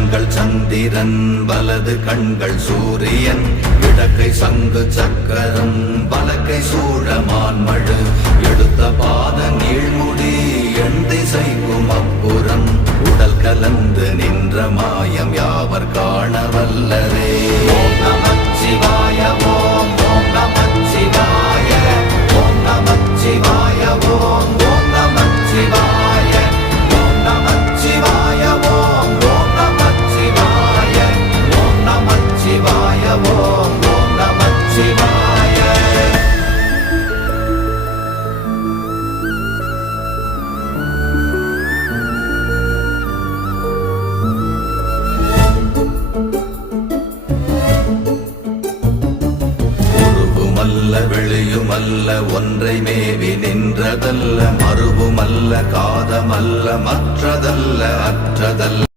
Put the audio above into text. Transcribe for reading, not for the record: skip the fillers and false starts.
கண்கள் சந்திரன் வலது கண்கள் சூரியன் இடக்கை சங்கு சக்கரம் வலக்கை சூழமான்மழு எடுத்த பாத நீழ்முடி எண் திசைக்கும் அப்புறம் உடல் கலந்து நின்ற மாயம் யாவர் காண வல்லரே. ஓம் நமச்சிவாய ஓம் ஓம் நமச்சிவாய ஓம் நமச்சிவாய ஓம் ஓம் நமச்சிவாய ஓம் நமச்சிவாய ஓம் ஓம் நமச்சிவாய ஓம் நமச்சிவாய ஓம் ஓம் நமச்சிவாய. வெளியுமல்ல ஒன்றை மேவி நின்றதல்ல மறுவுமல்ல காதமல்ல மற்றதல்ல அற்றதல்ல